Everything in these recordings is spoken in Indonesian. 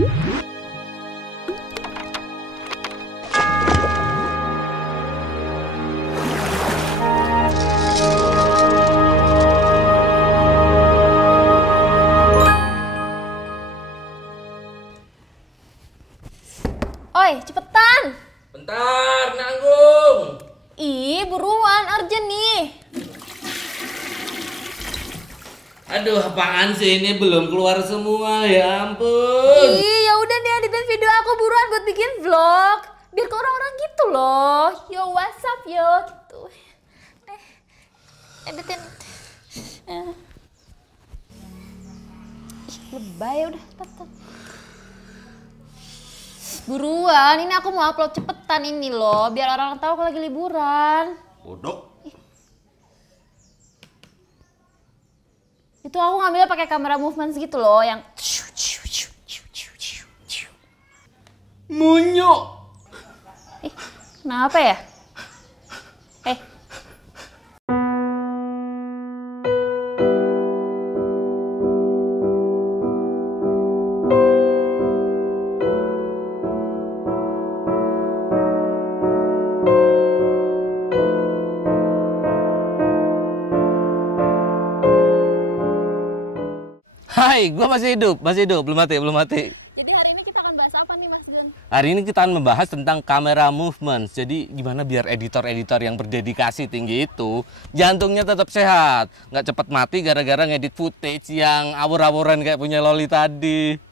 Oi, cepetan! Bentar, nanggung. Ih, buruan, urgent nih. Aduh, apaan sih ini belum keluar semua, ya ampun. Ih, ya udah nih editin video aku buruan buat bikin vlog. Biar ke orang-orang gitu loh. Yo, what's up yo, gitu. Editin. Ih, lebay udah, cepetan. Buruan, ini aku mau upload cepetan ini loh, biar orang tahu aku lagi liburan. Bodoh. Itu aku ngambilnya pakai kamera movement gitu loh, yang Munyok. kenapa ya? Hai, gue masih hidup, belum mati. Jadi hari ini kita akan bahas apa nih Mas Gun? Hari ini kita akan membahas tentang kamera movement. Jadi gimana biar editor-editor yang berdedikasi tinggi itu jantungnya tetap sehat, nggak cepat mati gara-gara ngedit footage yang awur-awuran kayak punya Loli tadi.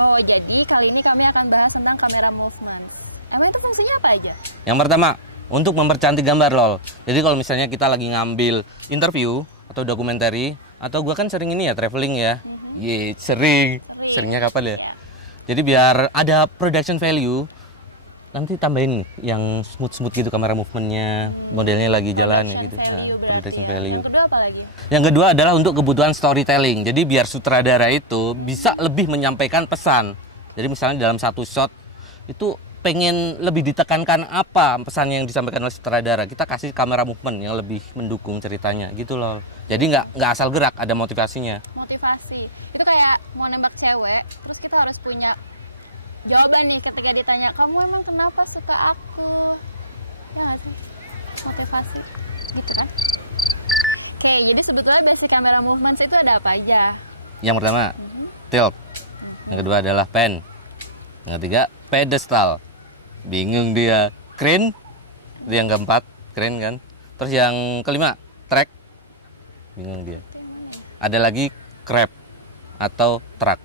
Oh, jadi kali ini kami akan bahas tentang kamera movement. Emang itu fungsinya apa aja? Yang pertama, untuk mempercantik gambar lol. Jadi kalau misalnya kita lagi ngambil interview atau dokumentari, atau gua kan sering ini ya traveling ya. Seringnya kapan ya? Jadi biar ada production value, nanti tambahin yang smooth gitu kamera movementnya, modelnya lagi jalan ya gitu. Production value. Yang kedua apa lagi? Yang kedua adalah untuk kebutuhan storytelling. Jadi biar sutradara itu bisa lebih menyampaikan pesan. Jadi misalnya dalam satu shot itu pengen lebih ditekankan apa pesan yang disampaikan oleh sutradara, kita kasih kamera movement yang lebih mendukung ceritanya gitu loh. Jadi nggak asal gerak, ada motivasinya. Motivasi. Itu kayak mau nembak cewek, terus kita harus punya jawaban nih ketika ditanya, kamu emang kenapa suka aku? Ya nggak sih? Motivasi, gitu kan? Oke, jadi sebetulnya basic kamera movements itu ada apa aja? Yang pertama, tilt. Yang kedua adalah pan. Yang ketiga, pedestal. Bingung dia. Crane. Itu yang keempat, crane kan. Terus yang kelima, track. Bingung dia. Ada lagi crab atau track.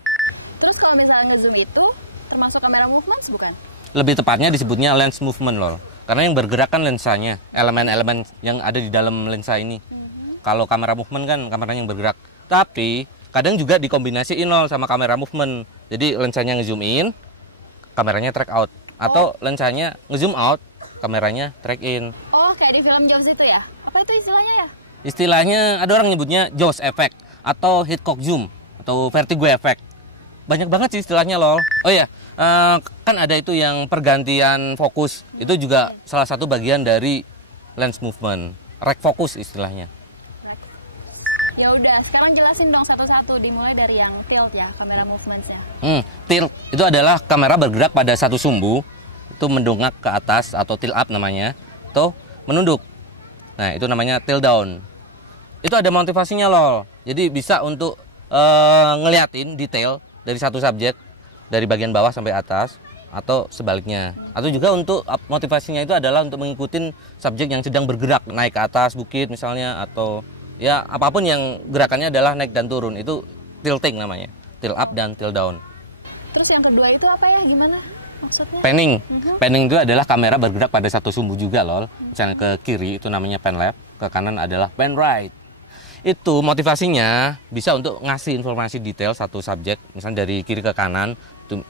Terus kalau misalnya ngezoom itu termasuk kamera movements bukan? Lebih tepatnya disebutnya lens movement loh. Karena yang bergerak kan lensanya, elemen-elemen yang ada di dalam lensa ini. Kalau kamera movement kan kameranya yang bergerak. Tapi kadang juga dikombinasiin loh sama kamera movement. Jadi lensanya ngezoom in, kameranya track out. Atau lensanya ngezoom out, kameranya track in. Oh, kayak di film Jaws itu ya? Apa itu istilahnya ya? Istilahnya ada orang nyebutnya Jaws effect atau Hitchcock zoom atau vertigo effect. Banyak banget sih istilahnya lol. Oh ya, kan ada itu yang pergantian fokus. Itu juga salah satu bagian dari lens movement. Rek fokus istilahnya. Ya udah, sekarang jelasin dong satu-satu, dimulai dari yang tilt ya, kamera movementsnya. Tilt itu adalah kamera bergerak pada satu sumbu, itu mendongak ke atas atau tilt up namanya, atau menunduk. Nah itu namanya tilt down. Itu ada motivasinya lol. Jadi bisa untuk ngeliatin detail dari satu subjek dari bagian bawah sampai atas atau sebaliknya. Atau juga untuk motivasinya itu adalah untuk mengikuti subjek yang sedang bergerak naik ke atas bukit misalnya, atau ya apapun yang gerakannya adalah naik dan turun, itu tilting namanya, tilt up dan tilt down. Terus yang kedua itu apa ya, gimana maksudnya? Panning. Panning itu adalah kamera bergerak pada satu sumbu juga, lol. Misalnya ke kiri itu namanya pan left, ke kanan adalah pan right. Itu motivasinya bisa untuk ngasih informasi detail satu subjek, misalnya dari kiri ke kanan,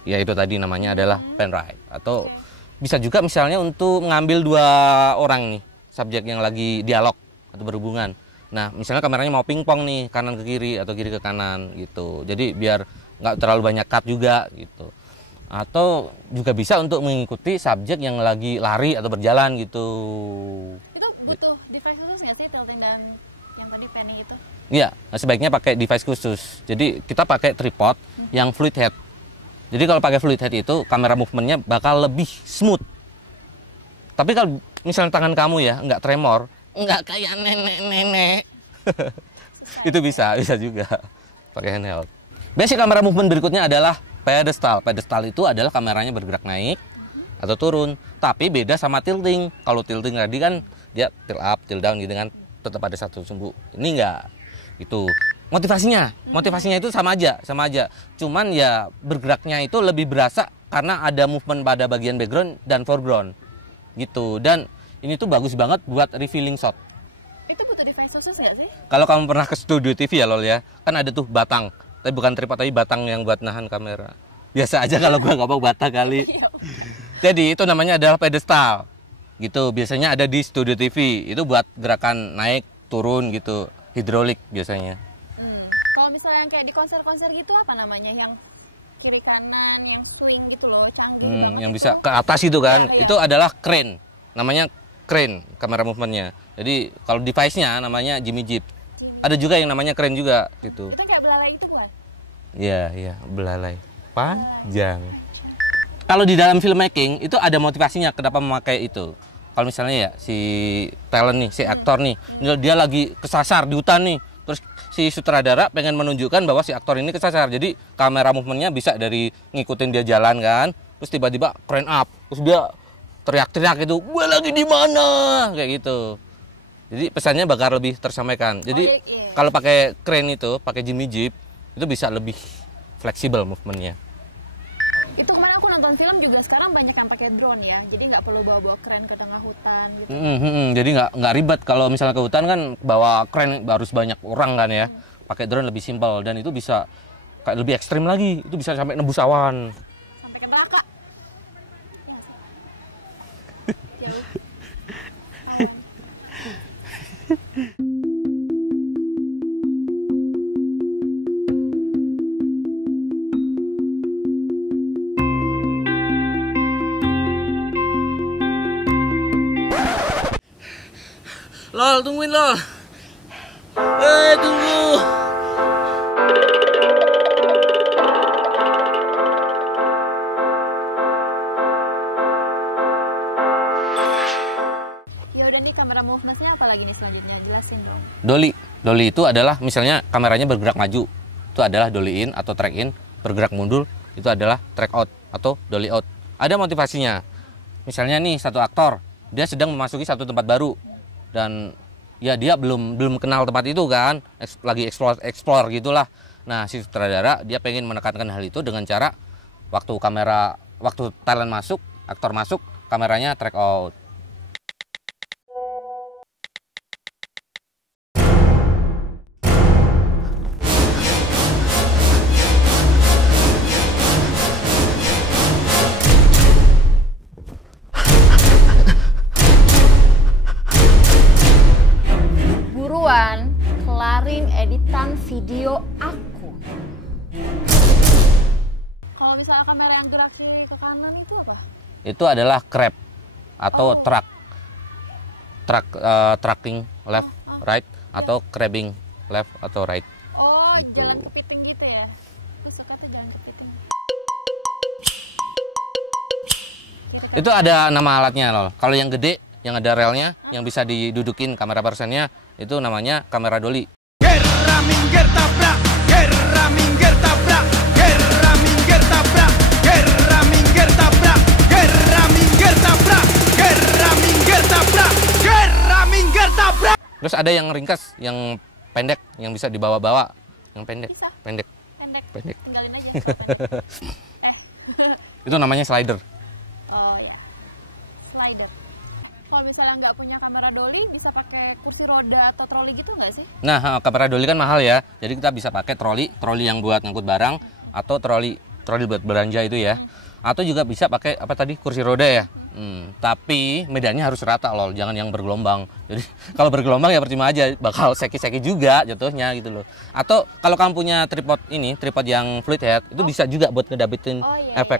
ya itu tadi namanya adalah pan right. Atau bisa juga misalnya untuk mengambil dua orang nih, subjek yang lagi dialog atau berhubungan. Nah, misalnya kameranya mau pingpong nih, kanan ke kiri atau kiri ke kanan gitu. Jadi biar nggak terlalu banyak cut juga gitu. Atau juga bisa untuk mengikuti subjek yang lagi lari atau berjalan gitu. Itu butuh device khusus nggak sih, tilting dan yang tadi panning itu? Iya, sebaiknya pakai device khusus. Jadi kita pakai tripod yang fluid head. Jadi kalau pakai fluid head itu kamera movementnya bakal lebih smooth. Tapi kalau misalnya tangan kamu ya nggak tremor, nggak kayak nenek-nenek, itu bisa juga pakai handheld. Basic kamera movement berikutnya adalah pedestal. Pedestal itu adalah kameranya bergerak naik atau turun, tapi beda sama tilting. Kalau tilting tadi kan dia tilt up, tilt down gitu kan, tetap ada satu sumbu. Ini enggak. Itu motivasinya itu sama aja. Cuman ya bergeraknya itu lebih berasa karena ada movement pada bagian background dan foreground gitu. Dan ini tuh bagus banget buat revealing shot. Itu butuh device khusus nggak sih? Kalau kamu pernah ke studio TV ya lol ya, kan ada tuh batang. Tapi bukan tripod, tapi batang yang buat nahan kamera. Biasa aja kalau gua nggak mau batang kali. Jadi itu namanya adalah pedestal. Gitu, biasanya ada di studio TV. Itu buat gerakan naik, turun gitu. Hidrolik biasanya. Kalau misalnya yang kayak di konser-konser gitu apa namanya? Yang kiri kanan, yang swing gitu loh, canggih banget. Yang itu. bisa ke atas itu kan, Iya. itu adalah crane. Namanya crane, kamera movementnya. Jadi kalau device-nya namanya Jimmy Jeep. Ada juga yang namanya crane juga gitu. Itu kayak belalai itu buat? Iya, belalai. Panjang. Kalau di dalam filmmaking itu ada motivasinya kenapa memakai itu. Kalau misalnya ya si talent nih, si aktor nih, dia lagi kesasar di hutan nih. Terus si sutradara pengen menunjukkan bahwa si aktor ini kesasar. Jadi kamera movementnya bisa dari ngikutin dia jalan kan. Terus tiba-tiba crane up. Terus dia teriak-teriak itu, "Gue lagi di mana?" Kayak gitu. Jadi pesannya bakal lebih tersampaikan. Jadi kalau pakai crane itu, pakai Jimmy Jeep, itu bisa lebih fleksibel movementnya. Itu kemarin aku nonton film juga sekarang banyak yang pakai drone ya, jadi nggak perlu bawa crane ke tengah hutan gitu. Jadi nggak ribet kalau misalnya ke hutan kan bawa crane harus banyak orang kan ya. Pakai drone lebih simpel dan itu bisa kayak lebih ekstrim lagi. Itu bisa sampai nembus awan. Sampai ke neraka. Ya, jauh. Lol, tungguin lol. Tunggu. Ya udah nih, kamera movementnya apa lagi nih selanjutnya? Jelasin dong. Dolly itu adalah misalnya kameranya bergerak maju, itu adalah dolly in atau track in. Bergerak mundur itu adalah track out atau dolly out. Ada motivasinya. Misalnya nih satu aktor, dia sedang memasuki satu tempat baru. Dan ya dia belum kenal tempat itu kan, lagi explore gitulah. Nah si sutradara dia pengen menekankan hal itu dengan cara waktu talent masuk, aktor masuk, kameranya track out. Kelarin editan video aku. Kalau misalnya kamera yang gerak ke kanan itu apa? Itu adalah crab atau tracking left right atau crabbing left atau right. Oh, itu. Jalan kepiting gitu ya? Aku suka tuh jalan kepiting. Itu ada nama alatnya loh. Kalau yang gede, yang ada relnya, yang bisa didudukin kamera persennya, itu namanya kamera dolly. Guerra minggir tabrak, guerra minggir tabrak, guerra minggir tabrak, guerra minggir tabrak, guerra minggir tabrak, guerra minggir tabrak, guerra minggir tabrak. Terus ada yang ringkas, yang pendek, yang bisa dibawa-bawa, yang pendek, Bisa. pendek. Pendek. Pendek. Tinggalin aja. Itu namanya slider. slider. Kalau misalnya nggak punya kamera dolly, bisa pakai kursi roda atau troli gitu nggak sih? Nah, kamera dolly kan mahal ya. Jadi kita bisa pakai troli yang buat ngangkut barang atau troli buat belanja itu ya. Atau juga bisa pakai apa tadi, kursi roda ya. Tapi medannya harus rata loh, jangan yang bergelombang. Jadi kalau bergelombang ya percuma aja, bakal seki-seki juga jatuhnya gitu loh. Atau kalau kamu punya tripod yang fluid head, itu bisa juga buat ngedapetin efek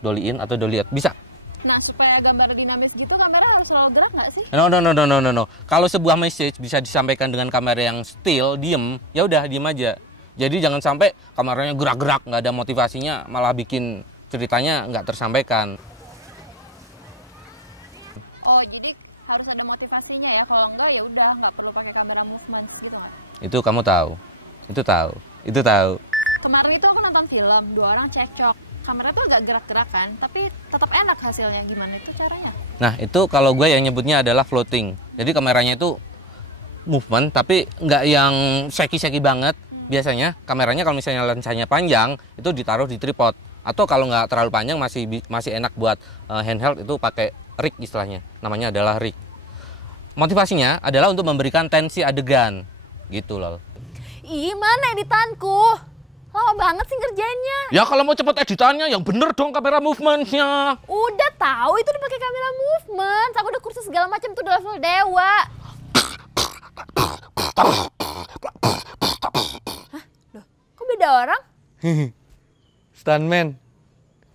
dolly in atau dolly out. Bisa. Nah, supaya gambar dinamis gitu, kamera harus selalu gerak nggak sih? No. Kalau sebuah message bisa disampaikan dengan kamera yang still, diem, ya udah diem aja. Jadi jangan sampai kameranya gerak-gerak, nggak ada motivasinya, malah bikin ceritanya nggak tersampaikan. Oh, jadi harus ada motivasinya ya. Kalau enggak ya udah nggak perlu pakai kamera movement gitu nggak? Itu kamu tahu. Itu tahu. Kemarin itu aku nonton film, 2 orang cekcok. Kamera tuh agak gerak-gerakan, tapi tetap enak hasilnya. Gimana itu caranya? Nah, itu kalau gue yang nyebutnya adalah floating. Jadi kameranya itu movement, tapi nggak yang shaky-shaky banget. Biasanya kameranya kalau misalnya lensanya panjang, itu ditaruh di tripod. Atau kalau nggak terlalu panjang, masih enak buat handheld, itu pakai rig istilahnya. Namanya adalah rig. Motivasinya adalah untuk memberikan tensi adegan. Gitu loh. Ih, mana editanku? Lama banget sih ngerjainnya. Ya kalau mau cepet editannya, yang bener dong kamera movementnya. Udah tahu itu dipakai kamera movement. Aku udah kursus segala macam tuh, udah level dewa. Hah? Loh, kok beda orang? Stuntman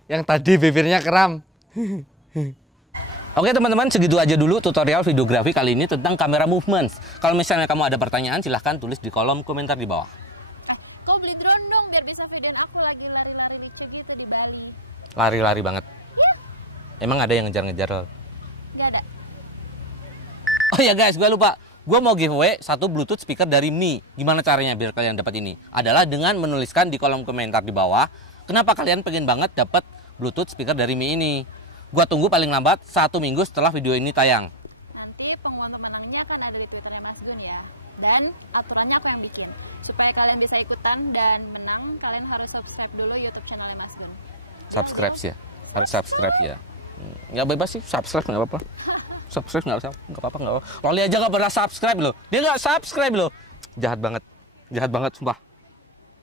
yang tadi bibirnya kram. Oke teman-teman, segitu aja dulu tutorial videografi kali ini tentang kamera movements. Kalau misalnya kamu ada pertanyaan, silahkan tulis di kolom komentar di bawah. Kau beli drone dong biar bisa videoin aku lagi lari-lari lucu gitu di Bali. Lari-lari banget. Ya. Emang ada yang ngejar-ngejar lo? Gak ada. Oh ya guys, gue lupa. Gue mau giveaway satu Bluetooth speaker dari Mi. Gimana caranya biar kalian dapat ini? Adalah dengan menuliskan di kolom komentar di bawah, kenapa kalian pengen banget dapat Bluetooth speaker dari Mi ini. Gue tunggu paling lambat 1 minggu setelah video ini tayang. Nanti pengumuman pemenangnya kan ada di Twitternya Mas Gun ya. Dan aturannya aku yang bikin. Supaya kalian bisa ikutan dan menang, kalian harus subscribe dulu YouTube channelnya Mas Gun. Subscribe ya, harus subscribe ya. Nggak bebas sih, subscribe nggak apa-apa. Subscribe nggak apa-apa. Loli aja nggak pernah subscribe loh. Dia nggak subscribe loh. Jahat banget, sumpah.